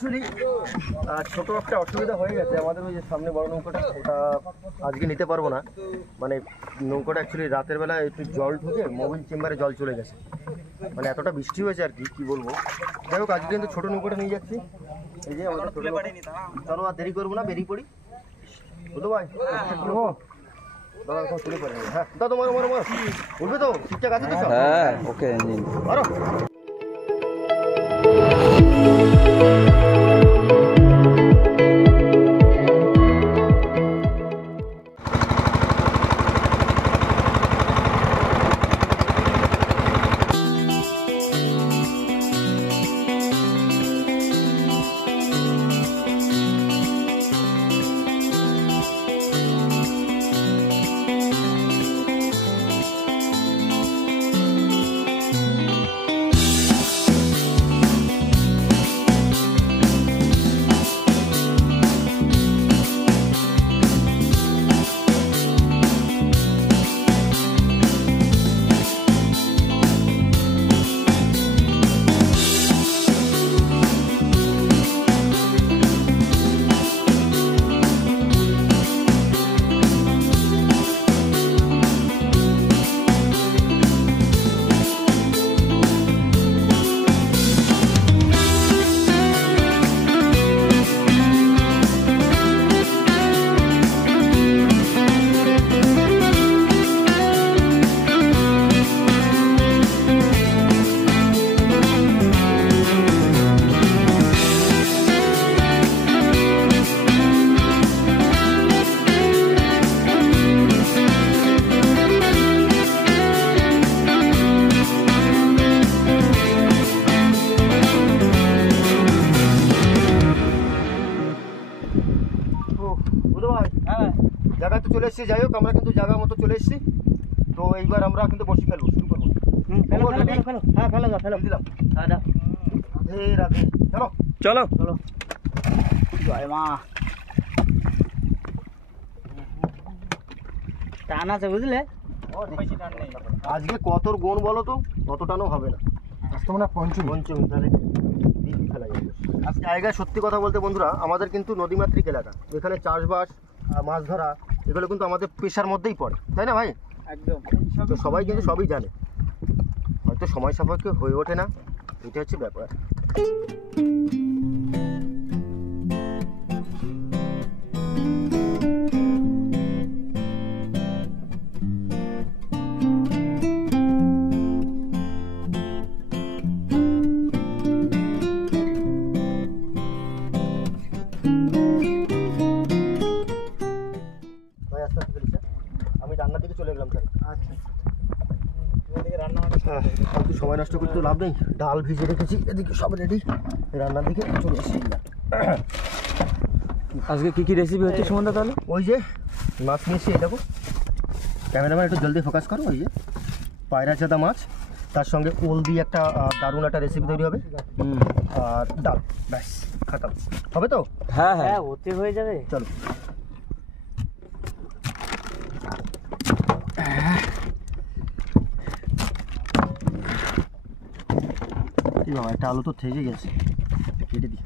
Actually ছোট একটা অসুবিধা হয়ে গেছে আমাদের, ওই যে সামনে বড় নৌকাটা ওটা আজকে নিতে পারবো না। মানে নৌকাটা অ্যাকচুয়ালি রাতের বেলা একটু জল ঢুকে মোবিল চেম্বারে জল চলে গেছে, মানে এতটা বৃষ্টি হয়েছে আর কি বলবো। যাই হোক আজকে কিন্তু ছোটো নৌকাটা নিয়ে যাচ্ছি। এই যে আমাদের ছোটো নৌকা, চলো আর দেরি করবো না, বেরিয়ে পড়ি। বুঝলো ভাই? দাদা তুলে পড়ে। হ্যাঁ দাদা মারো মারো মারো, উঠবে তো? ঠিকঠাক আছে তো? হ্যাঁ ওকে মারো। জায়গায় তো চলে এসেছি, যাই হোক আমরা কিন্তু জায়গা মতো চলে এসেছি। তো এইবার আমরা কিন্তু বসি ফেলবো, শুরু করবো। হ্যাঁ ফেলো ফেলো দিলাম। রাধে রাধে, চলো চলো চলো। জয় মা। টান আছে বুঝলে, আজকে কত গুণ বলো তো, তত টানও হবে না। আজকে মানে পঞ্চমী তাহলে ফেলা যাবে। আজকে জায়গায় সত্যি কথা বলতে বন্ধুরা, আমাদের কিন্তু নদীমাতৃক এলাকা, এখানে চাষবাস মাছ ধরা এগুলো কিন্তু আমাদের পেশার মধ্যেই পড়ে, তাই না ভাই? একদম। তো সবাই কিন্তু সবই জানে, হয়তো সময় সাপেক্ষে হয়ে ওঠে না, এটা হচ্ছে ব্যাপার। আমি রান্নার দিকে চলে গেলাম স্যার। আচ্ছা একটু সময় নষ্ট করতে তো লাভ নেই, ডাল ভিজে রেখেছি এদিকে সব রেডি, রান্নার দিকে চলে এসেছি। আজকে কি কি রেসিপি হচ্ছে সুমনদা? তাহলে ওই যে মাছ নিয়েছি, এই দেখো ক্যামেরাম্যান একটু জলদি ফোকাস করো। ওই যে পায়রা চাদা মাছ, তার সঙ্গে ওল দিয়ে একটা দারুণ একটা রেসিপি তৈরি হবে, আর ডাল, ব্যাস খাতাম হবে তো? হ্যাঁ হ্যাঁ ওতে হয়ে যাবে। চলো কি বাবা, একটা আলু তো থেকে গেছে, কেটে দিই।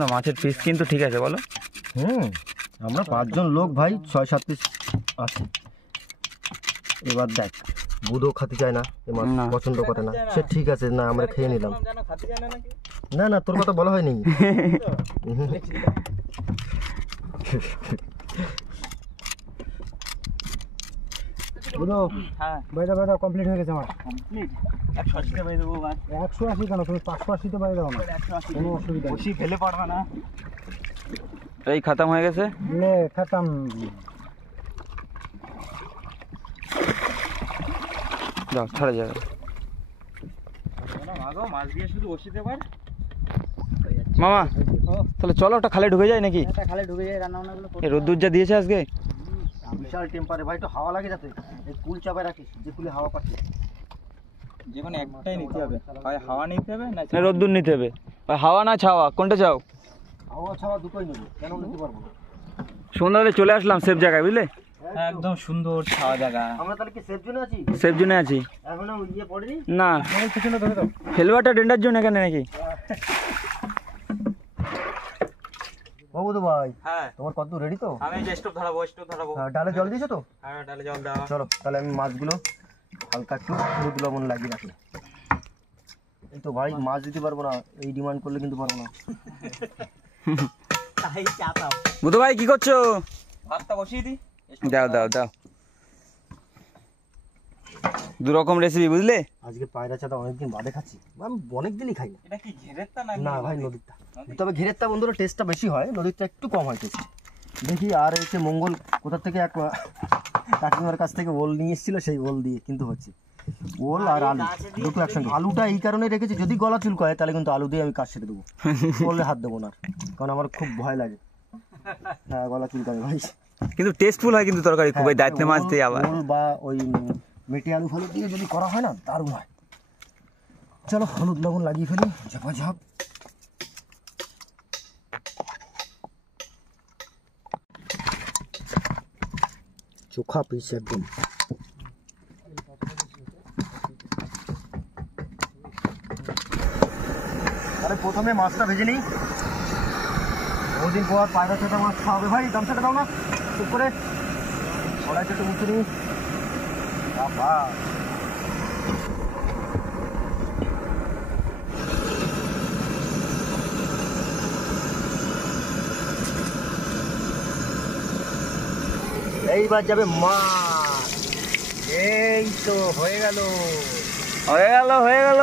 না মাছের পিস কিন্তু ঠিক আছে বলো। আমরা 5 জন লোক ভাই, 6-7 পিস আছে। এবার দেখ বুধও খেতে চায় না, মাছ পছন্দ করে না, সে ঠিক আছে না, আমরা খেয়ে নিলাম। না না তোর কথা বলা হয়নি। বুধো বাইদা বাইদা কমপ্লিট হয়ে গেছে আমার। কমপ্লিট 180 বাই দেবো। 180 কেন, তুমি 580 তো বাই দাও না, কোনো অসুবিধা বেশি ফেলে পারবে না। এই খতম হয়ে গেছে, লে খতম। যাও ছাড়া যাবে মাছ দিয়ে শুধু বসিতে পার মামা। তাহলে চলো একটা খালে ঢুকে যায় নাকি? খালে ঢুকে যায়, রান্না বান্নাগুলো এই রোদ্দুর যা দিয়েছে আজকে, বিশাল টেম্পারে ভাই, তো হাওয়া লাগে যাতে এই কুল চাপায় রাখিস, যে কুলে হাওয়া পাচ্ছে। যে কোনো একটাই নিতে হবে, হয় হাওয়া নিতে হবে না রোদ্দুর নিতে হবে। হাওয়া না ছাওয়া কোনটা চাও? হাওয়া ছাওয়া দুটোই নেবো, কেন নিতে পারবো না। সন্ধ্যাবেলা চলে আসলাম সেফ জায়গায় বুঝলে। একদম সুন্দর ছাওয়া জায়গা। আমরা তাহলে কি সেফ জোনে আছি? সেফ জোনে আছি। এখনো ইয়ে পড়েনি? না পিছনে ধরে দাও। ফেলুয়াটা ডেঞ্জার জোন এখানে নাকি? বাবু তো ভাই, হ্যাঁ তোমার কত রেডি তো? আমি স্টোভ ধরাবো। হ্যাঁ, ডালে জল দিয়েছো তো? হ্যাঁ ডালে জল দাও। চলো তাহলে আমি মাছগুলো হালকা একটু হলুদ লবণ লাগিয়ে রাখি। এই তো ভাই, মাছ দিতে পারবো না, এই ডিমান্ড করলে কিন্তু পারবো না। বুধু ভাই কি করছো? ভাতটা বসিয়ে দিই। দাও দাও দাও, দু রকম রেসিপি বুঝলে। আজকে পায়রা চাটা অনেকদিন বাদে খাচ্ছি, আমি অনেকদিনই খাই না। এটা কি ঘেরেরটা না? না ভাই, নদীরটা। তবে ঘেরেরটা বন্ধুরা টেস্টটা বেশি হয়, নদীরটা একটু কম হয় টেস্ট। দেখি আর এসে মঙ্গল কোথা থেকে এক কাকিমার কাছ থেকে ওল নিয়ে এসেছিল, সেই ওল দিয়ে কিন্তু হচ্ছে ওল আর আলু দুটো একসঙ্গে। আলুটা এই কারণে রেখেছি, যদি গলা চুল করে তাহলে কিন্তু আলু দিয়ে আমি কাজ সেরে দেবো, ওলে হাত দেবো না, কারণ আমার খুব ভয় লাগে। হ্যাঁ, গলা চুল করে ভাই, কিন্তু টেস্টফুল হয় কিন্তু তরকারি খুব, ওই দায়িত্ব মাছ দিয়ে আবার। ওল বা ওই মেটে আলু ফালু দিয়ে যদি করা হয় না, দারুণ হয়। চলো হলুদ লবণ লাগিয়ে ফেলি, ঝাপাঝাপ। চোখা পিস একদম। আরে প্রথমে মাছটা ভেজে নিই, বহুদিন পর পায়রা ছোটা মাছ খাওয়াবে ভাই। গামছাটা দাও না চুপ করে, কড়াইটা একটু মুছে নিই। বাবা, এইবার যাবে মাছ। এই তো হয়ে গেল, হয়ে গেল হয়ে গেল।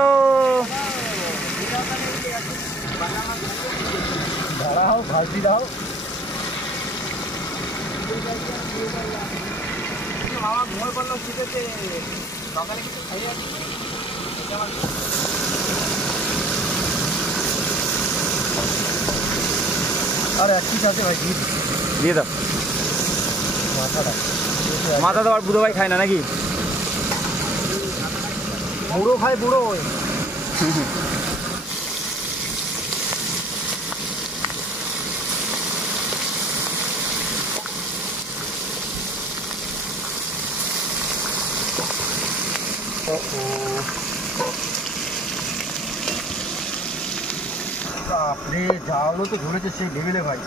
দাঁড়াও, ভাজি দাও। মামা ঘুমোয় পড়লো শীতেতে, সকালে কিছু খাইয়ে আসি। আর এক পিস আছে ভাই, দিয়ে দাও মাথাটা। মাথা তো আর বুধু ভাই খায় না নাকি? বুড়ো খায়, বুড়ো। বাপরে, জালও তো ধরেছে সেই লেভেলে ভাই।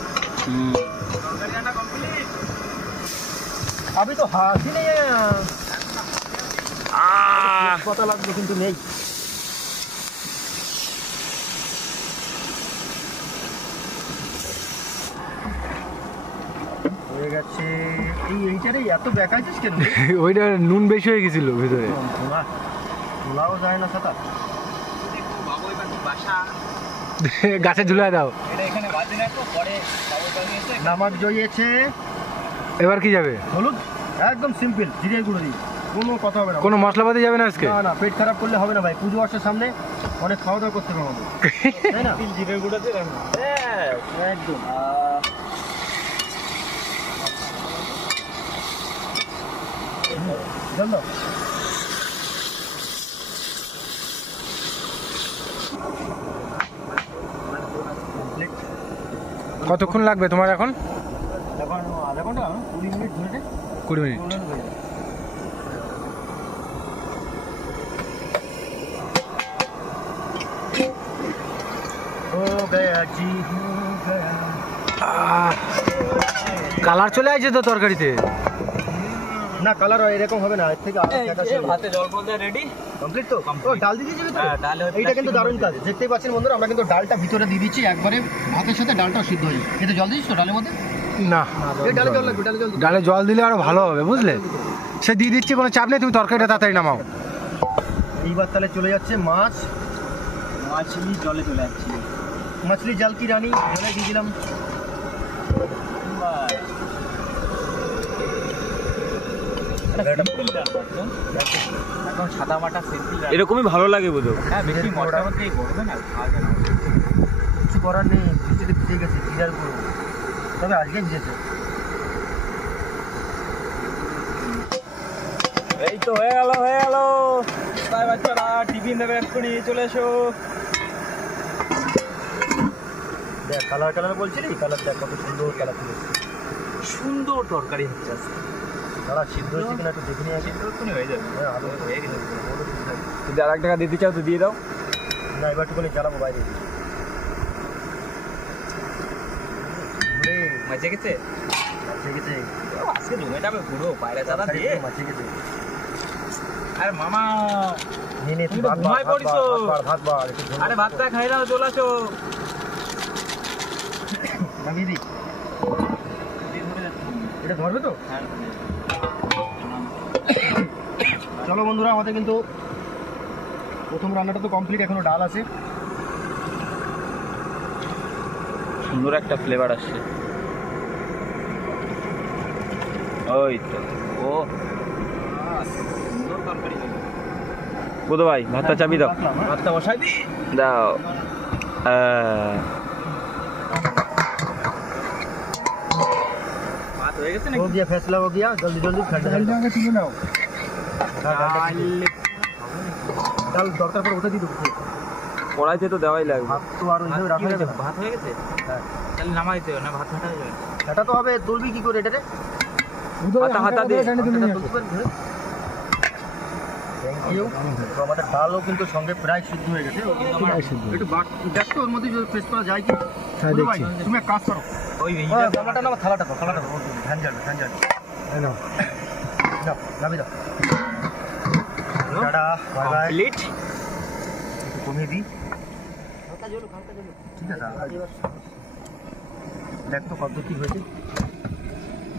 আমি তো হাসি নেই, কথা লাগবে কিন্তু নেই। হয়ে গেছে। এইটারে এত দেখাইছিস কেন? ওইটা নুন বেশি হয়ে গেছিল ভিতরে। তোলাও যায় না সাঁতার। বাবু এবার বাসা গাছে ঝুলাই দাও। এটা এখানে বাজে না তো, পরে বাবু বানিয়েছে। নামাক জয়েছে, এবার কি যাবে? হলুদ একদম সিম্পল, জিরে গুঁড়ো দিই, কোনো কথা হবে না। কোনো মশলাপাতি যাবে না আজকে? না না, পেট খারাপ করলে হবে না ভাই, পুজো আসার সামনে অনেক খাওয়া দাওয়া করতে হবে আমাদের, তাই না? জিরে গুঁড়ো দিয়ে রান্না। একদম। জল দাও। কতক্ষণ লাগবে তোমার এখন? এখন আধা ঘন্টা, 20 মিনিট ধরে। 20 মিনিট। কালার চলে আসছে তো তরকারিতে। না, কালার এরকম হবে না, এর থেকে ভাতে জল বলতে রেডি কমপ্লিট তো। ও, ডাল দিয়ে দিয়েছি ভিতরে? হ্যাঁ, ডাল হচ্ছে এইটা কিন্তু দারুণ কাজ। দেখতেই পাচ্ছেন বন্ধুরা, আমরা কিন্তু ডালটা ভিতরে দিয়ে দিচ্ছি একবারে, ভাতের সাথে ডালটাও সিদ্ধ হয়ে যাবে। এতে জল দিয়েছিস তো ডালের মধ্যে? না, এই ডালে জল লাগবে, ডালে জল দিবি। ডালে জল দিলে আরো ভালো হবে বুঝলে। সে দিয়ে দিচ্ছি, কোনো চাপ নেই, তুমি তরকারিটা তাড়াতাড়ি নামাও। এইবার তাহলে চলে যাচ্ছে মাছ। মাছলি জলে চলে যাচ্ছি। মাছলি জাল কি রানী, জলে দিয়ে দিলাম। এখন সাদা মাটা সিম্পল। এরকমই ভালো লাগে বুধু। হ্যাঁ, বেশি মশলা মধ্যে করবে না, খাওয়া যায় না। কিছু করার নেই, বৃষ্টিতে ভিজে গেছে, জিরার গুঁড়ো, তবে আজকে ভিজেছে। এই তো হয়ে গেল হয়ে গেল। তাই বাচ্চারা টিফিন দেবে, এক্ষুনি চলে এসো। দেখ কালার কালার বলছিলি, কালার দেখ কত সুন্দর কালার, সুন্দর তরকারি হচ্ছে আজকে। দাঁড়া সিদ্ধ হয়েছে কিনা একটু দেখে নিয়ে আসি। একটুখানি হয়ে যাবে। হ্যাঁ আলু হয়ে গেছে। যদি আর 1 টাকা দিতে চাও তো দিয়ে দাও। না এবার একটুখানি চালাবো বাইরে। মাছে গেছে মাছে গেছে আজকে জমে যাবে পুরো পায়রা চাঁদা দিয়ে। মাছে গেছে। আরে মামা নে তুই ভাত ঘুমায় পড়িস তো। ভাত বাড় একটু আরে ভাতটা খাই নাও, চলে আসো। নামিয়ে দি। এটা ধরবে তো? হ্যাঁ চলো বন্ধুরা, আমাদের কিন্তু প্রথম রান্নাটা তো কমপ্লিট, এখনো ডাল আছে। সুন্দর একটা ফ্লেভার আসছে। ওই তো ও সুন্দর তরকারি। বুধ ভাই ভাতটা চাবি দাও, ভাতটা বসাই দি দাও। ভাত হয়ে গেছে নাকি? हो गया फैसला हो गया, जल्दी जल्दी ठंडा ठंडा तुले नाओ। ডাল দরকার পড়ে উঠে দিই তো। কড়াইতে তো দেওয়াই লাগবে। ভাত তো আর ওইভাবে রাখা যাবে না। ভাত হয়ে গেছে? হ্যাঁ তাহলে নামাই দিও না, ভাত ফাটা হয়ে যাবে। এটা তো হবে, তুলবি কি করে এটাতে? হাতা হাতা দিয়ে থ্যাংক ইউ। তো আমাদের ডালও কিন্তু সঙ্গে প্রায় সিদ্ধ হয়ে গেছে। একটু দেখ তো ওর মধ্যে ফ্রেশ করা যায় কি? হ্যাঁ দেখছি। তুমি এক কাজ করো, ওই থালাটা নাও, থালাটা দাও, ধ্যান যাবে নাও নামি দাও। Tata bye bye. কমপ্লিট। একটু কমিয়ে দিই। ঠিক আছে দেখ তো কত কি হয়েছে।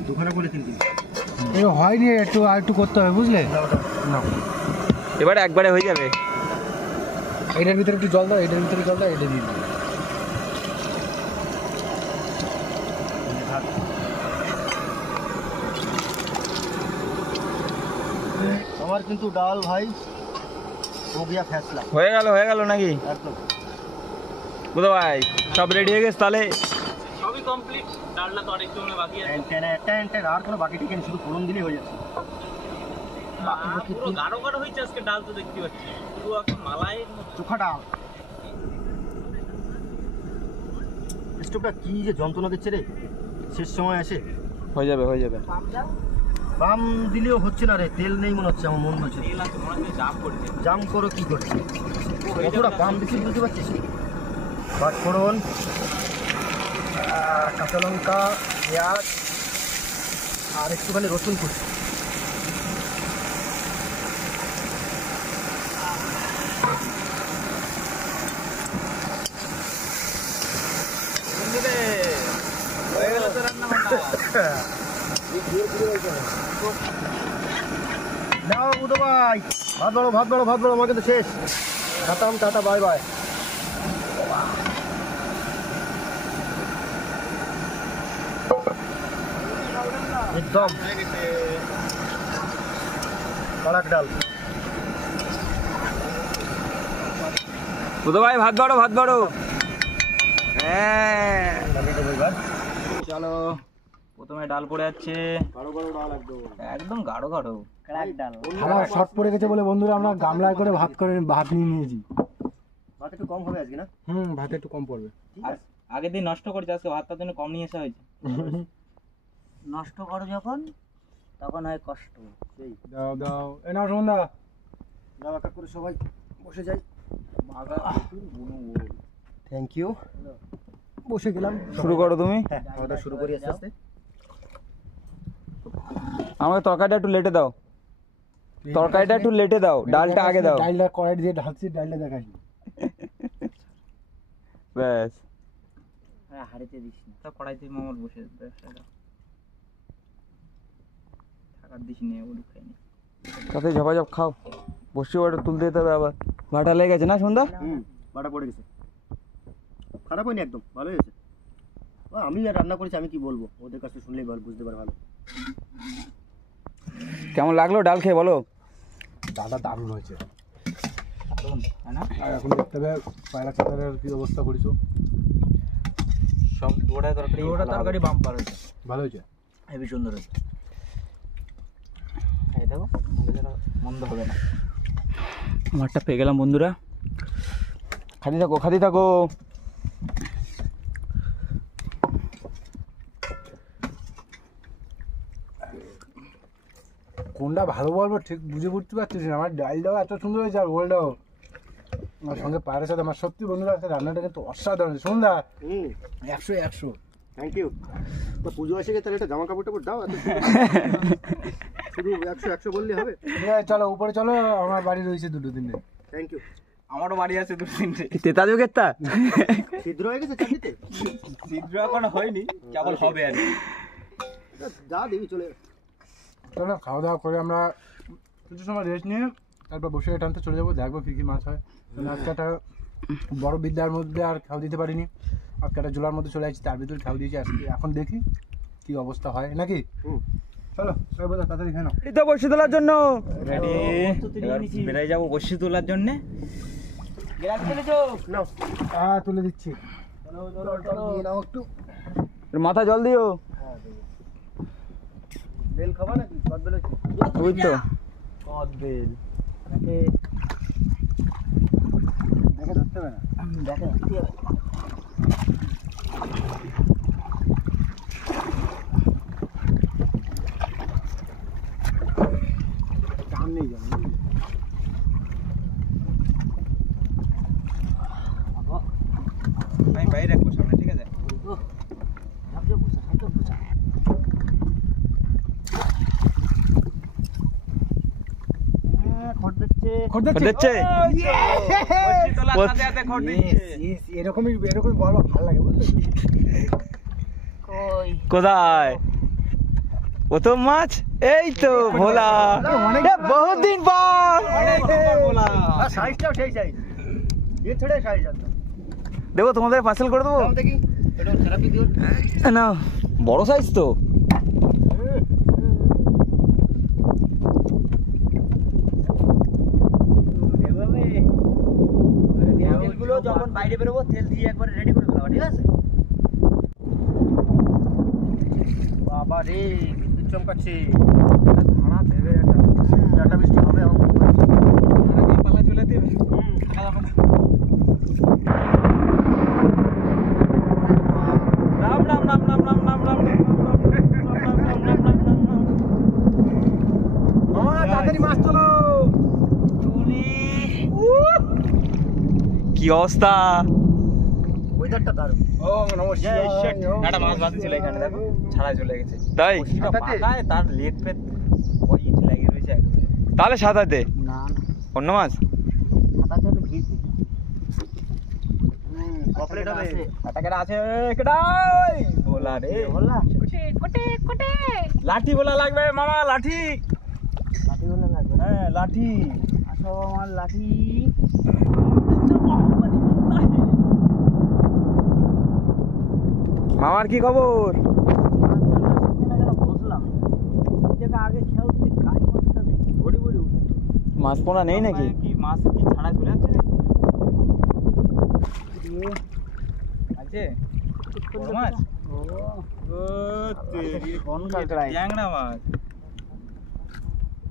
দোকানে করে কিন্তু এ হয়নি, একটু আর একটু করতে হবে বুঝলে। না এবারে একবারে হয়ে যাবে। এটার ভিতরে একটু জল দাও, এটার ভিতরে জল দাও, এটা দিয়ে দাও। আমার কিন্তু ডাল ভাই हो गया फैसला। হয়ে গেল নাকি? একদম বুধ ভাই সব রেডি হয়ে গেছে তাহলে? সবই কমপ্লিট। ডালটা তো আরেকটু বাকি আছে। টেন আর কোনো বাকি টিকেন, শুধু ফোড়ন দিলেই হয়ে যাচ্ছে। পুরো গাঢ় গাঢ় হয়েছে আজকে ডাল, তো দেখতে পাচ্ছি পুরো একদম মালাইয়ের মতো। চোখা ডাল। স্টোভটা কি যে যন্ত্রণা দিচ্ছে রে, শেষ সময় আসে। হয়ে যাবে বাম দিলেও হচ্ছে না রে, তেল নেই মনে হচ্ছে, আমার মন বলছে। তেল আছে মনে হয়, জাম করছে। জাম করো কি করছে, কতটা বাম দিচ্ছি বুঝতে পারছিস? পাঁচ ফোড়ন, কাঁচা লঙ্কা, পেঁয়াজ আর একটুখানি রসুন কুচি। হয়ে গেল তো রান্না বান্না। নাও বুধ ভাই, ভাত বাড়ো, আমার কিন্তু শেষ। খাতাম, টাটা বাই বাই। একদম কড়াক ডাল। বুধ ভাই ভাত বাড়ো। হ্যাঁ চলো, প্রথমে ডাল পড়ে যাচ্ছে। ডাল একদম গাঢ় গাঢ় ডাল। থালা শর্ট পড়ে গেছে বলে বন্ধুরা আমরা গামলায় করে ভাত নিয়ে নিয়েছি। ভাত একটু কম হবে আজকে না? ভাত একটু কম পড়বে। আগের দিন নষ্ট করেছে, আজকে ভাতটার জন্য কম নিয়ে আসা হয়েছে। নষ্ট করো যখন তখন হয় কষ্ট। সেই দাও এ নাও সন্ধ্যা। দাও এক করে সবাই বসে যাই। Thank you. বসে গেলাম। শুরু করো তুমি। হ্যাঁ খাওয়া শুরু করি আস্তে আস্তে। আমাকে তরকারিটা একটু লেটে দাও, ডালটা আগে দাও। ডালটা কড়াই দিয়ে ঢালছি, ডালটা দেখাই। ব্যাস। হাড়িতে দিস না, তা কড়াইতে মামার বসে থাকার দিস নে, ওগুলো খাইনি। তাতে ঝপাঝপ খাও, বসে ওটা তুলতে দিতে হবে আবার। ভাটা লেগে গেছে না সন্ধ্যা? বাটা পড়ে গেছে। খারাপ হয়নি, একদম ভালোই হয়েছে। আমি আর রান্না করেছি, আমি কি বলবো, ওদের কাছে শুনলেই বুঝতে পারে ভালো। কেমন লাগলো ডাল খেয়ে বলো? ডালটা দারুণ হয়েছে। না আর এখন দেখতে হবে পায়রা চাঁদারের কি অবস্থা করেছো। সব দুটা তরকারি বাম্পার হয়েছে। ভালো হয়েছে, হেবি সুন্দর হয়েছে। খাই দেখো, মন্দ হবে না। আমারটা পেয়ে গেলাম বন্ধুরা। খাদি থাকো। কোনটা ভালো বলবো ঠিক বুঝে উঠতে পারছিস না। আমার ডালটাও এত সুন্দর হয়েছে আর গোলটাও আমার সঙ্গে পায়ের সাথে আমার সত্যি বন্ধুরা আছে রান্নাটা কিন্তু অসাধারণ। সন্ধ্যা 100 থ্যাংক ইউ। তো পুজো আসে গেছে, তাহলে একটা জামা কাপড় টাপড় দাও, শুধু 100 বললে হবে? চলো উপরে চলো, আমার বাড়ি রয়েছে 2-3 দিন। Thank you. আমারও বাড়ি আছে 2-3টে। তেতা যুগের তা ছিদ্র হয়ে গেছে চাকরিতে? ছিদ্র এখন হয়নি, কেবল হবে আর কি। যা দিবি চলে। চলো খাওয়া দাওয়া করে আমরা কিছু সময় রেস্ট নিয়ে তারপর বসে টানতে চলে যাবো, দেখবো কী কী মাছ হয়। আজকে একটা বড় বিদ্যার মধ্যে আর খাওয়া দিতে পারিনি, আজকে একটা জোলার মধ্যে চলে আসছি, তার ভিতরে খাওয়া দিয়েছি। আজকে এখন দেখি কি অবস্থা হয় নাকি। চলো সবাই বলো তাড়াতাড়ি খেয়ে নাও। রেডি তো বসে তোলার জন্য, রেডি বেড়ে যাবো বসে তোলার জন্য। হ্যাঁ তুলে দিচ্ছি। মাথা জল দিও। বেল খাবা নাকি? কদ বেল আছে? ওই তো কদ বেল। দেখে ধরতে হবে না, দেখে টান নেই জানো। আমি বাইরে রাখবো সামনে, ঠিক আছে? এরকমই বলো, ভালো লাগে বুঝলি। কোথায় প্রথম মাছ? এই তো ভোলা, বহুত দিন পর। সাইজটাও সেই সাইজ, এর ছেড়ে সাইজ আছে। দেবো তোমাদের পার্সেল করে দেবো। দেখি এটা থেরাপি দিও না, বড় সাইজ তো। তেলগুলো যখন বাইরে বেরোবো তেল দিয়ে একবারে রেডি করে ফেলাবো, ঠিক আছে? বাবা রে, বিদ্যুৎ চমকাচ্ছে। ভাড়া দেবে একটা, একটা বৃষ্টি হবে আমার মনে হচ্ছে। পালা চলে দেবে। রাম রাম রাম রাম রাম রাম রাম তাড়াতাড়ি মাছ তোলো। কি অবস্থা? ওয়েদারটা দারুণ। ও নমস্কার। একটা মাছ বাঁধি ছিল এখানে, দেখো ছাড়া চলে গেছে। তাই তার লেট পেট ওইট লাগিয়ে রয়েছে একবারে। তাহলে সাঁতারতে না অন্য মাছ সাদা চলে ঘিরতে কপলেট হবে। কাটাকাটা আছে কেডা? ওই ভোলা রে, বললা লাঠি বলা লাগবে মামা, লাঠি। লাঠি বলে লাগবে। হ্যাঁ লাঠি। আসো আমার লাঠি। মামার কি খবর? বুঝলাম আগে খেয়াল তুমি কাজ মাছটা ভরি ভরি মাছ পোনা নেই নাকি? কি মাছ কি ছাড়া চলে যাচ্ছে নাকি? আছে বড় মাছ। ও তেরি কোন কাকড়া? ট্যাংরা মাছ।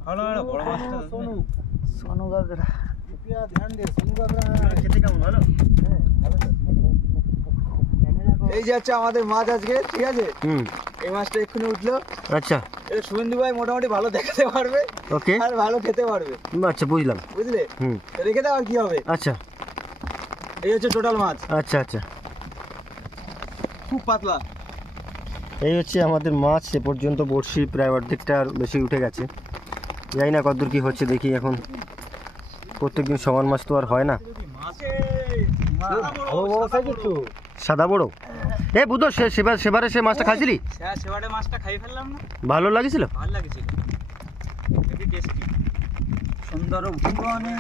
ভালো ভালো বড় মাছটা। সোনু কাকড়া। ধ্যান দে, সোনু কাকড়া খেতে কেমন ভালো? হ্যাঁ ভালো তো। এই যাচ্ছে আমাদের মাছ আজকে, ঠিক আছে? এই মাছটা এক্ষুনি উঠলো। আচ্ছা, এটা শুভেন্দু ভাই মোটামুটি ভালো দেখাতে পারবে, ওকে, আর ভালো খেতে পারবে। আচ্ছা বুঝলাম। বুঝলে? হুম, রেখে দাও আর কি হবে। আচ্ছা এই হচ্ছে টোটাল মাছ, আচ্ছা আচ্ছা। খুব পাতলা। এই হচ্ছে আমাদের মাছ। এ পর্যন্ত বড়শি প্রায় অর্ধেকটা আর বেশি উঠে গেছে। জানি না কতদূর কি হচ্ছে, দেখি এখন। প্রত্যেকদিন সমান মাছ তো আর হয় না। সাদা বড়। এ বুধ সেবারে সে মাছটা খাইছিলি? সেবারে মাছটা খাই ফেললাম না, ভালো লাগছিল? ভালো লাগছিল, হেভি টেস্টি। সুন্দর ভুবনে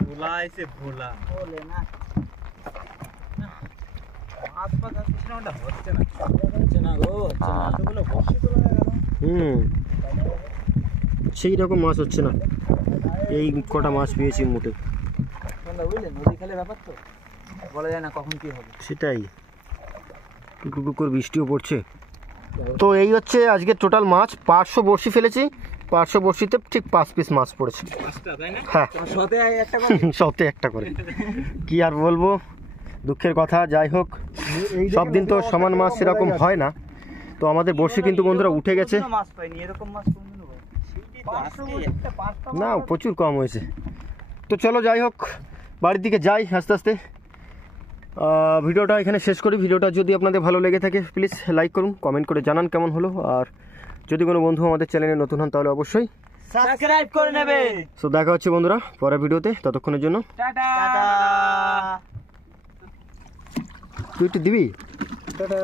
ভোলা এসে ভোলা বলে না মাছ মাছ আসছে না, ওটা হচ্ছে না, হচ্ছে না গো, হচ্ছে না। এতগুলো বসে তোলা গেল। সেই রকম মাছ হচ্ছে না। এই কটা মাছ পেয়েছি মোটে। বুঝলে নদী খালের ব্যাপার তো বলা যায় না কখন কি হবে। সেটাই, টুকু টুকুর বৃষ্টিও পড়ছে। তো এই হচ্ছে আজকে টোটাল মাছ। 500 বড়শি ফেলেছি, 500 বড়শিতে ঠিক 5 পিস মাছ পড়েছে। মাছটা তাই না? হ্যাঁ, সাথে একটা করে, সতে একটা করে। কি আর বলবো, দুঃখের কথা। যাই হোক, সব দিন তো সমান মাছ সেরকম হয় না। তো আমাদের বড়শি কিন্তু বন্ধুরা উঠে গেছে। মাছ পাইনি এরকম মাছ কোনদিনও পাইনি। না, প্রচুর কম হয়েছে। তো চলো যাই হোক, বাড়ির দিকে যাই আস্তে আস্তে। ভিডিওটা এখানে শেষ করি। ভিডিওটা যদি আপনাদের ভালো লেগে থাকে প্লিজ লাইক করুন, কমেন্ট করে জানান কেমন হলো। আর যদি কোনো বন্ধু আমাদের চ্যানেলে নতুন হন তাহলে অবশ্যই সাবস্ক্রাইব করে নেবে। সো দেখা হচ্ছে বন্ধুরা পরের ভিডিওতে, ততক্ষণের জন্য টাটা। তুই একটু দিবি। টাটা।